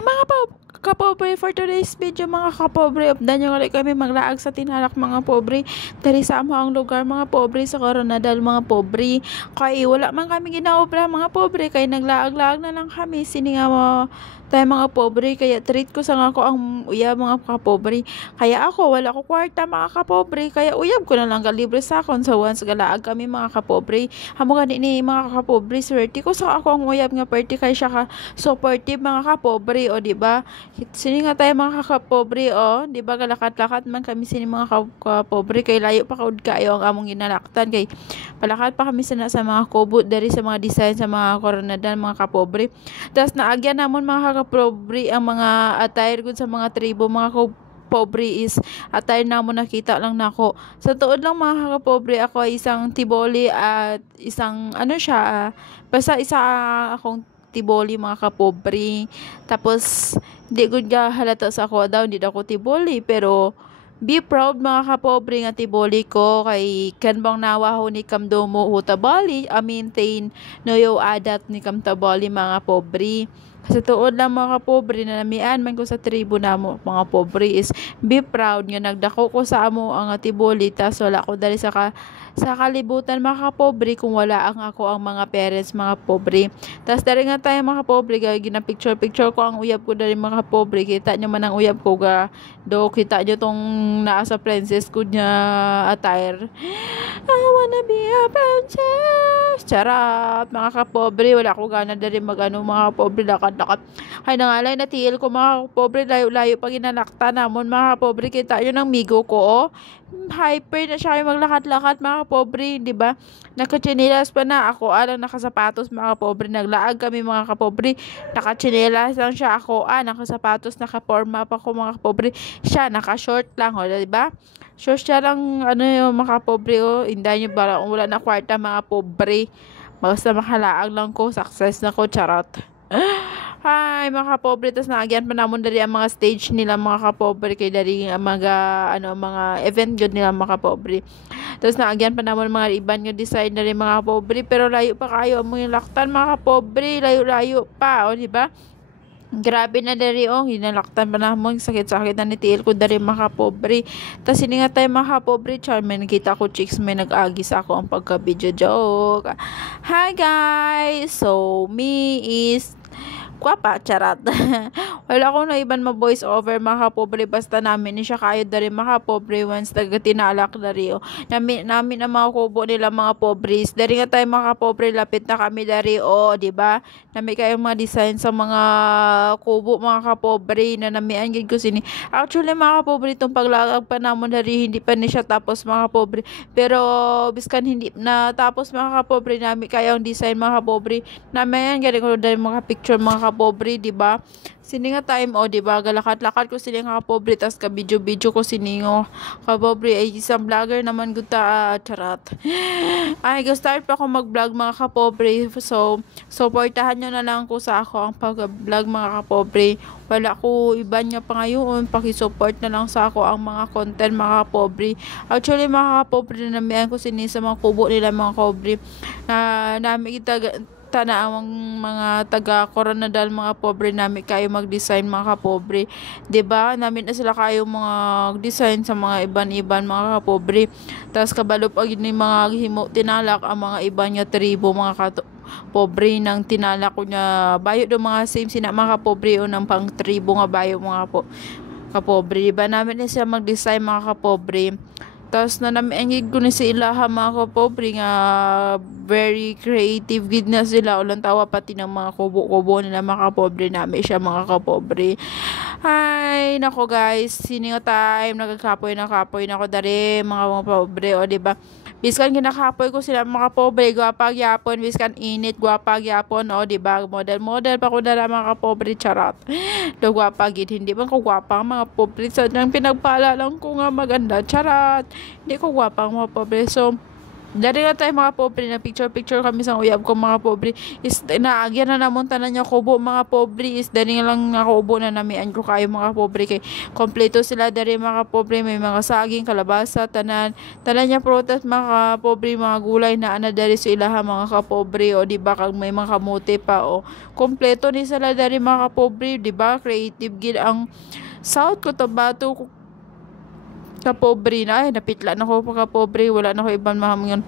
Mga kapobre, for today's video mga kapobre, updan nyo ulit kami maglaag sa tinalak mga pobre dari sa ang lugar mga pobre sa Coronadal mga pobre. Kay wala man kami ginaobra mga pobre, kay naglaag-laag na lang kami sininga mo tayo mga pobre, kaya treat ko sa nga ko ang uyab mga kapobre. Kaya ako wala ko kwarta mga kapobre, kaya uyab ko na lang libre sa akon sa once galaag kami mga kapobre. Hamo gani ni mga kapobre, swerte ko sa ako ang uyab nga party kay siya ka supportive mga kapobre, o di ba? Sini nga tayo mga kapobre, o di ba galakat-lakat man kami sini mga kapobre, kay layo pa kaud kayo ang among ginalaktan, kay palakat pa kami sa mga kubo dari sa mga design sa mga Coronadal mga kapobre. Tas naagyan namon mga kapobre ang mga attire gud sa mga tribo mga pobre is attire na mo nakita lang nako. Sa tuod lang mga kapobre, ako ay isang tiboli at isang ano siya, basta isa akong tiboli mga kapobre. Tapos di gud ga halata sa ako daw, hindi daw ako tiboli, pero be proud mga kapobre nga tiboli ko, kay kanbang nawaho ni kamdomo hutabali maintain noyo adat ni kamtabali mga pobre. Kasi tuod lang mga kapobre na namian man ko sa tribo namo mga pobre is be proud nga nagdako ko sa amo ang tiboli, tas wala ko dali sa kalibutan mga kapobre kung wala ang ako ang mga parents mga pobre. Tas dari nga tayo mga pobre, gina picture ko ang uyab ko dari mga pobre, kita nyo man ang uyab ko ga do, kita nyo tong naa sa princess ko nya attire. I wanna be a princess, charot mga kapobre. Wala ko gana dari magano mga pobre, lakat ay nangalay na tiil ko mga pobre, layo-layo pag inalakta namon mga pobre. Kita nyo ng migo ko, hyper na siya maglakat-lakat mga pobre, di ba? Nakachinelas pa na ako, alang nakasapatos mga pobre. Naglaag kami mga kapobre, nakachinelas lang siya, ako nakasapatos, nakaporma pa ko mga kapobre. Siya naka-short lang, di ba? Short siya lang, ano yung mga kapobre, inday nyo ba, wala na kwarta mga pobre, basta makalaag lang ko, success na ko, charot. Hi mga kapobre, tas naagyan pa namon dari ang mga stage nila mga kapobre, kay dari mga event good nila mga kapobre. Tas naagyan pa namon mga iban nga design dari mga kapobre, pero layo pa kayo mo yung laktan mga kapobre, layo pa, o di ba? Grabe na dari hinalaktan pa namon, sakit-sakit na ni tiil ko dari mga kapobre. Tas ini nga tayo mga kapobre, charme nakita ko chicks may nag-agi sa ako ang pagka-video joke. Hi guys, so me is kwapa, charot. Wala ko na iban ma-voice over mga kapobre, basta namin ni siya kayo dari mga kapobre once taga tinalak dari namin ang mga kubo nila mga pobres. Dari nga tayo mga kapobre, lapit na kami dari di ba? Nami kayong mga design sa mga kubo mga kapobre na namian gid ko sini. Actually mga kapobre, itong paglagag pa namon dari hindi pa ni siya tapos mga kapobre, pero biskan hindi na tapos mga kapobre, nami kayong design mga kapobre. Namian gid ko dari mga picture mga kapobre, di ba? Sini nga time di ba, galakat-lakat ko sini nga kapobre, tas ka video ko siningo kapobre, ay isang vlogger naman guta, charot. Ay start pa ako mag-vlog mga kapobre, so supportahan nyo na lang ko sa ako ang pag-vlog mga kapobre. Wala ko iba niya pa ngayon, paki-support na lang sa ako ang mga content mga kapobre. Actually mga kapobre, namihan ko sini sa mga kubo nila mga kapobre, na namin kita tana ang mga taga Coronadal mga pobre, namin kayo mag-design mga kapobre, di ba? Namin na sila kayo mga design sa mga iban-iban mga kapobre. Tas kabalo pag ni mga himo tinalak ang mga iban nga tribo mga pobre nang tinalak ko nya bayo do mga same sina mga kapobre o ng pang tribo nga bayo mga kapobre, di ba? Namin na sila mag-design mga kapobre. Tas na namin ko ni si ilaha mga kapobre nga very creative gid na sila, ulang tawa pati ng mga kubo-kubo nila mga kapobre, namin siya mga kapobre. Hi nako guys, sini nga time nagkapoy na ako dari mga pobre, o di ba? Biskan kinakapoy ko sila mga pobre, gwapa gyapon, biskan init gwapa gyapon, o di ba? Model pa ko na mga kapobre, charot. Do gwapa gid, hindi man ko gwapa mga pobre, so nang pinagpala lang ko nga maganda, charot. Hindi ko gwapa mga pobre. So Dari nga tayo mga pobre na picture kami sa uyab ko mga pobre is naagyan na namon tanan niya kubo mga pobre is dari nga lang nakaubo na namian ko kayo mga pobre kay kompleto sila dari mga pobre may mga saging kalabasa tanan niya prutas mga pobre mga gulay na ana dari sa ilaha mga kapobre o di ba kag may mga kamote pa o kompleto ni sila dari mga kapobre di ba creative gid ang South Cotabato kapobre na ay napitla na ko pa kapobre wala na ko ibang mga ngayon.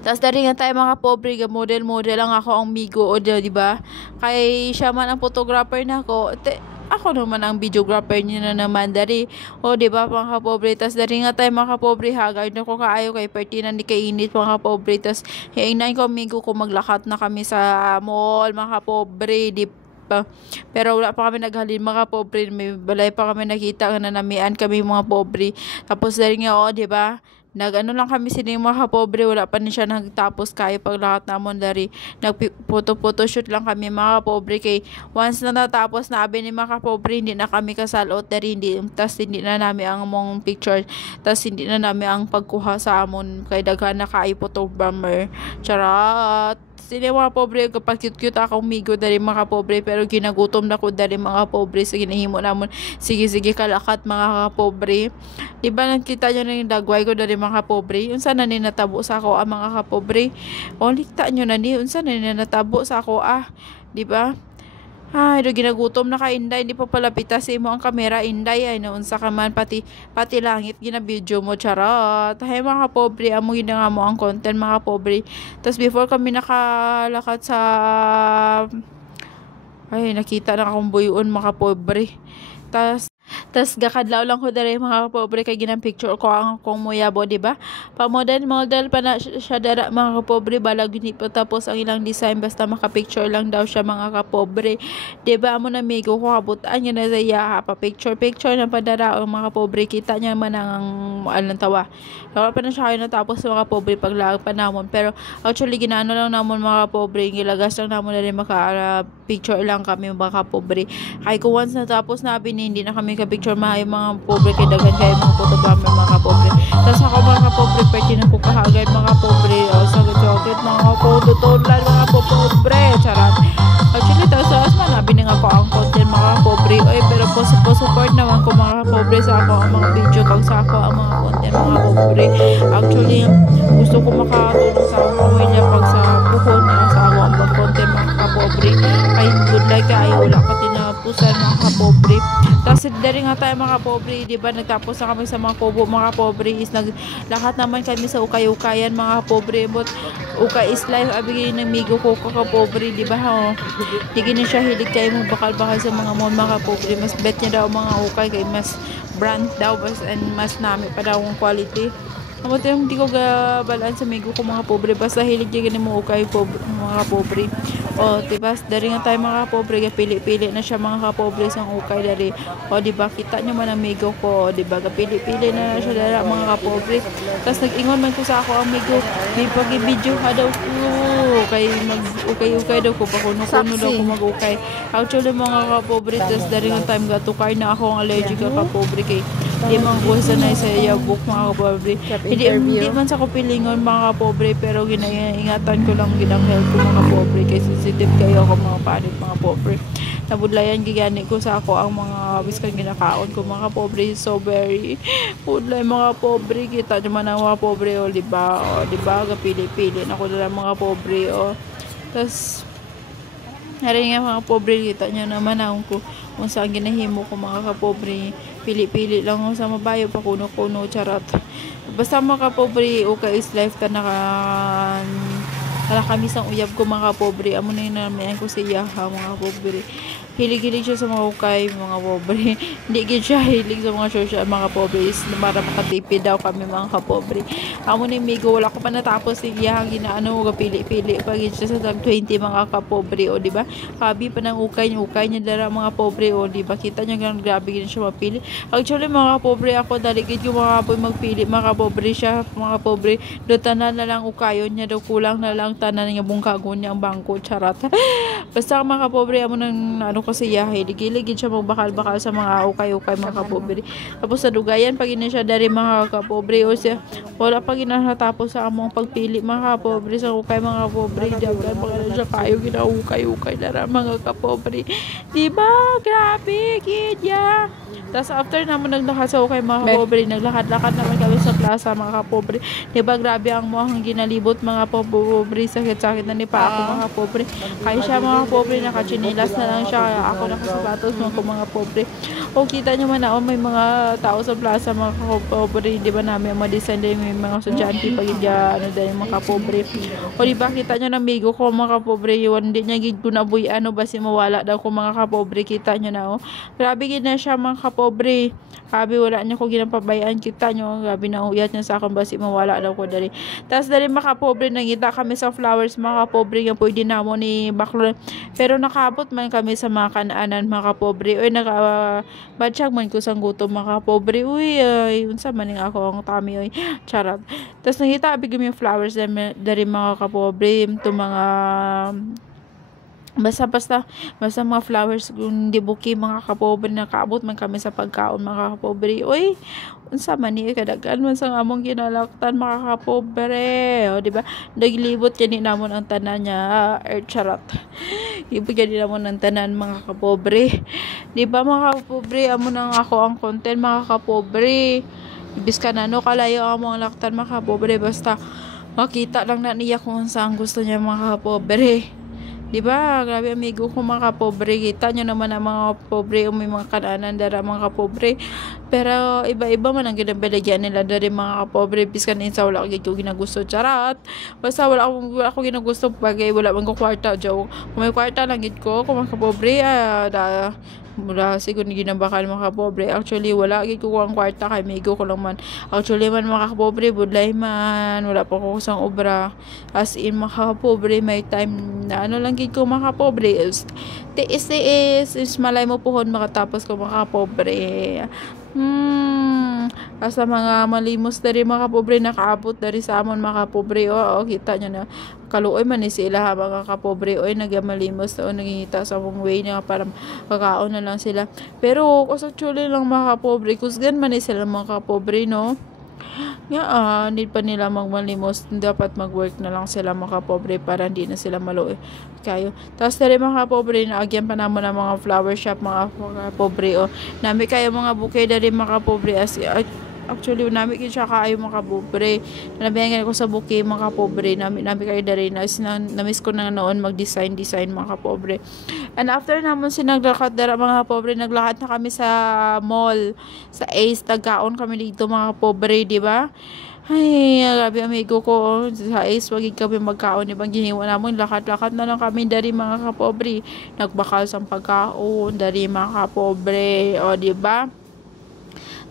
Tas dari nga tayo mga pobre ga model lang ako ang migo o di ba kay siya man ang photographer na ako ako naman ang videographer niya na naman dari o di ba mga kapobre tas dari nga tayo mga kapobre hagard na ko kaayo kay pertinan ni kainit mga kapobre tas hiingnan ko migo ko maglakat na kami sa mall mga kapobre di pa. Pero wala pa kami naghalin mga pobre, may balay pa kami nakita na namian kami mga pobre. Tapos dari nga di ba? Nag-ano lang kami sining mga pobre, wala pa ni siya nagtapos kayo pag lahat namon dari nagphoto shoot lang kami mga pobre kay once na natapos na abi ni mga pobre hindi na kami kasalot dari hindi tas hindi na namin ang mong picture tas hindi na namin ang pagkuha sa amon kay daghan na kay photographer. Charot. Sini mga pobre kapag cute akong migo dari mga pobre pero ginagutom na ko dari mga pobre sa ginahimo namon sige kalakat mga pobre di ba nakita nyo na yung dagway ko dari mga pobre unsa na ni natabo sa ako mga kapobre o likta nyo na ni unsa na ni natabo sa ako di ba ay, do ginagutom na ka Inday, hindi pa palapita sa imo ang kamera Inday ay naunsa ka man pati langit gina-video mo charot. Hay mga pobre, amo gina nga mo ang content mga pobre. Tas before kami nakalakat sa ay nakita na akong buyon mga pobre. Tas gakadlaw lang ko dere mga pobre kay ginang picture ko ang akong muyabo di ba pa model pa na siya dara mga kapobre balag hindi pa tapos ang ilang design basta maka-picture lang daw siya mga kapobre di ba amo na migo ko kabutan niya na saya pa picture na padara ang mga pobre kita niya man ang alang tawa wala pa na siya kayo natapos sa mga pobre paglaag pa namon pero actually ginaano lang namon mga pobre gilagas lang namon na rin maka picture lang kami mga kapobre kay ko once natapos na hindi na kami ka-picture maayo mga pobre kay daghan kayo mga photographer mga kapobre tas ako mga kapobre pwede na ko kahagad mga pobre sa chocolate mga pobre total mga pobre charot actually tas manabi na nga ko ang content mga pobre oy pero po support naman ko mga pobre sa ako ang mga video kag sa ako ang mga content mga pobre actually gusto ko makatulong sa akong pamilya pag sa buhon na sa ako ang mga content mga kapobre kay good like ay wala ka tinapusan mga kapobre tas dari nga tayo mga pobre di ba nagtapos na kami sa mga kubo mga pobre is lahat naman kami sa ukay-ukayan mga pobre but ukay is life abigay ng migo ko kapobre di ba di na siya hilig kayo mo bakal sa mga mall mga pobre mas bet niya daw mga ukay kay mas brand daw and mas nami pa daw ang quality amo tayo hindi ko gabalaan sa migo ko mga pobre basta hilig niya ganun mo ukay pobre, mga pobre o diba dari nga tayo mga kapobre pili-pili na siya mga kapobre sa ukay dari o diba kita nyo man ang migo ko o diba pili-pili na siya dari mga kapobre tas nag-ingon man ko sa ako ang migo may pag-video ka daw ko kay mag-ukay daw ko pakuno daw ko mag-ukay actually mga kapobre tas dari nga time gatukay na ako ang allergic ka kapobre kay di man gusto na sa yabok mga kapobre hindi man sa kupilingon mga kapobre pero ginaingatan ko lang ginang health ko mga kapobre kay sensitive kayo ako mga panit mga pobre nabudlayan gigani ko sa ako ang mga biskan ginakaon ko mga pobre so very budlay mga pobre kita naman ang mga pobre o diba pili-pili na ko na mga pobre o tas hari nga mga pobre kita nyo naman ako kung saan ginahimo ko mga kapobre pili-pili lang ako sa mabayo pa kuno charot basta mga kapobre okay is life ka kami sang uyab ko mga pobre amo na yun namin ko siya mga pobre hilig siya sa mga ukay mga pobre hindi gid siya hilig sa mga social mga pobre is para makatipid daw kami mga kapobre amo ni migo wala ko pa natapos siya ginaano ko pili-pili pag siya sa tag 20 mga kapobre o diba kabi pa ng ukay niya dara mga pobre o diba kita niya ganun grabe gid siya mapili actually mga pobre ako dali gid yung mga pobre magpili mga pobre siya mga pobre do tanan na lang ukayon niya daw kulang na lang tanan niya bungkagon niya ang bangko charot basta mga pobre amo nang ano kasiyahe, ligid siya magbakal-bakal sa mga ukay-ukay mga kapobre. Tapos sa dugayan pag ina siya dari mga kapobre o siya wala pag natapos sa among pagpili mga kapobre sa ukay mga kapobre, dagan mga siya kayo ginaukay-ukay na mga kapobre. Di ba? Grabe, kidya. Tapos after naman naglakad sa ukay mga kapobre, naglakad-lakad naman kami sa plaza mga kapobre. Di ba grabe ang mukhang ginalibot mga kapobre, sakit-sakit na ni pa ako mga kapobre. Kaya siya mga kapobre, nakachinilas na lang siya, kaya ako nakasapatos mga kapobre. O kita nyo man na may mga tao sa plaza mga kapobre, di ba namin ma-design din may mga sudyante pag ano dahil mga kapobre. O di ba kita nyo na migo ko mga kapobre, yun hindi niya gid ko na buy ano basi mawala daw ko mga kapobre, kita nyo na grabe gid na siya mga kapobre. Grabe wala niya ko ginapabayaan, kita nyo grabe na uyat niya sa akin basi mawala daw ko dari. Tapos dari mga kapobre nangita kami sa flowers mga kapobre nga pwede na mo ni baklo, pero nakabot man kami sa mga kanaanan mga kapobre. Oy badsyag man ko sang gutom mga kapobre. Uy ay unsa man ning ako ang tummy oy, charot. Tapos nakita bigyan yung flowers dari mga kapobre to mga basta mga flowers hindi buki mga kapobre. Nakaabot man kami sa pagkaon mga kapobre. Uy unsa man ni kadagan man sang among ginalaktan mga kapobre, o di ba naglibot kani namon ang tanan niya charot. Ibigay din namon ang tanan mga kapobre, di ba mga kapobre. Amo nang ako ang content mga kapobre, ibis ka na no kalayo among laktan mga kapobre, basta makita lang na niya kung saan gusto niya mga kapobre. Di ba grabe amigo ko mga kapobre, kita nyo naman ang mga pobre may mga kananan dara mga kapobre, pero iba-iba man ang ginabaligyan nila dari mga kapobre. Biskan insa wala ko ginagusto, charot. Basta wala ako ginagusto bagay, wala man ko kwarta joke. Kung may kwarta lang gid ko kung mga kapobre mula siguro ginabakal mga kapobre. Actually wala gid ko ang kwarta kay migo ko lang man. Actually man mga kapobre budlay man wala pa ko sang obra, as in mga kapobre may time na ano lang gid ko mga kapobre is malay mo puhon makatapos ko mga kapobre. Asa mga malimos dari mga kapobre nakaabot dari sa amon mga kapobre. O kita nyo na kaluoy man ni sila mga kapobre, oy nagamalimos o nagingita sa mong way niya para kakaon na lang sila. Pero actually lang mga kapobre kusgan man ni sila mga kapobre no nga need pa nila magmalimos, dapat mag-work na lang sila mga kapobre para hindi na sila maluoy kayo. Tapos dari mga kapobre naagyan pa namon ng mga flower shop mga kapobre. O nami kayo mga bouquet dari mga kapobre, as actually nami kin siya kaayo mga kapobre. Nabiyangan ko sa bouquet mga kapobre, nami kayo dari na-miss ko na noon mag-design mga kapobre. And after naman sinaglakad dara mga kapobre, naglakad na kami sa mall sa Ace, tagkaon kami dito mga kapobre, di ba? Ay, grabe amigo ko sa Ace, wag kami magkaon, ibang giniwa namon, lakad-lakad na lang kami dari mga kapobre. Nagbakal sa pagkaon dari mga kapobre, o di ba?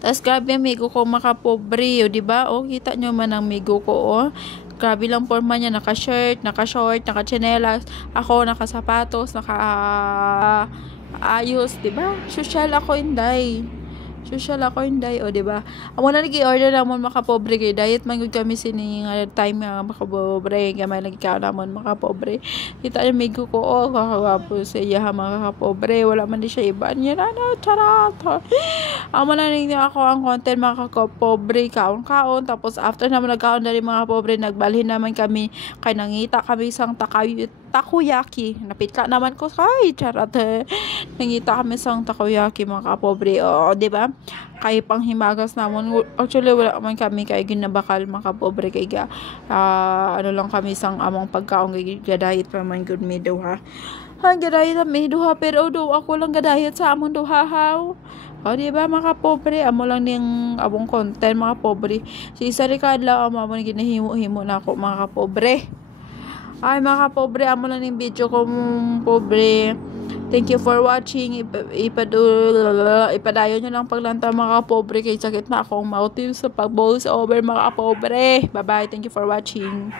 Tas grabe amigo ko mga kapobre, o di ba? O kita nyo man ang amigo ko, o grabe lang forma niya, naka-shirt, naka-short, naka-chinelas, ako naka-sapatos, ayos, di ba? Social ako inday. O di ba? Amo na nagi-order namon mga kapobre kay diet man gud kami sining time mga kapobre, gamay lagi ka namon mga kapobre. Kita yung migo ko kakawapo sa iya mga kapobre, wala man di siya iba niya na charot. Amo na ning ako ang content mga kapobre, kaon tapos after naman nagkaon dari mga kapobre, nagbalhin naman kami kay nangita kami sang takoyaki. Napitla naman ko kay charot. Nangita kami sang takoyaki mga kapobre, o di ba? Kay panghimagas namon. Actually wala man kami kay ginabakal mga kapobre kay ano lang kami sang among pagkaon kay gadayet pa man good me daw ha. Gadayet mi duha, pero do ako lang gadayet sa among duha haw. O di ba mga kapobre, amo lang ning abong content mga kapobre. Si isa rikadla amo man ginahimo-himo na ako mga kapobre. Ay mga kapobre, amo lang ning video ko pobre. Thank you for watching. Ipadayon nyo lang paglanta mga kapobre kay sakit na akong mouth sa pag-voice over mga kapobre. Bye bye, thank you for watching.